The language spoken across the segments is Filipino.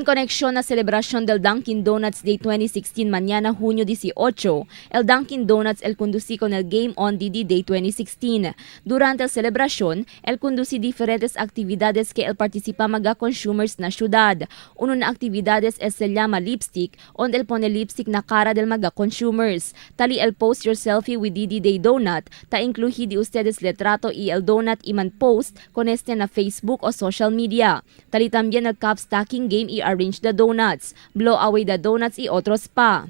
En conexión a celebración del Dunkin' Donuts Day 2016 mañana junio 18, el Dunkin' Donuts el conducí con el Game On DD Day 2016. Durante la celebración, el conducí diferentes actividades que el participa mga consumers na ciudad. Una na actividades es se llama lipstick, onde el pone lipstick na cara del mga consumers. Tali el post your selfie with DD Day Donut, ta incluye di ustedes letrato y el donut iman post con este na Facebook o social media. Tali también el cup stacking game i-arrange the donuts, blow away the donuts y otros pa.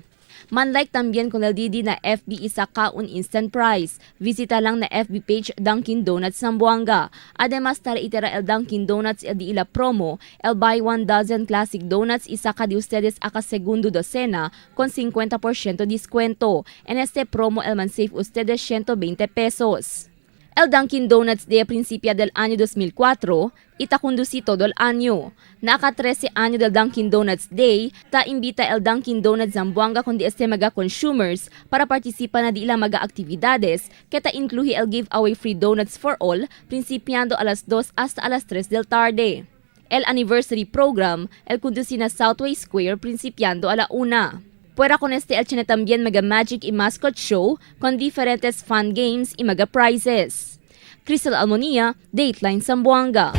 Manlike también con el DD na FB isa ka un instant prize. Visita lang na FB page Dunkin' Donuts Zamboanga. Además tara itera el Dunkin' Donuts el di ila promo, el buy 1 dozen classic donuts isa ka di ustedes aka segundo docena con 50% descuento. En este promo el man save ustedes 120 pesos. El Dunkin' Donuts de principio del año 2004, itaconducí todo el año. Naka 13 año del Dunkin' Donuts Day, ta invita el Dunkin' Donuts Zamboanga kundi este mga consumers para participa na di ila mga actividades que ta incluye el giveaway free donuts for all, principiando alas 2 hasta alas 3 del tarde. El anniversary program, el conducí na Southway Square, principiando a la 1. Puera con este el chine también mga magic y mascot show con diferentes fun games y mga prizes. Crystal Almonia, Dateline Zamboanga.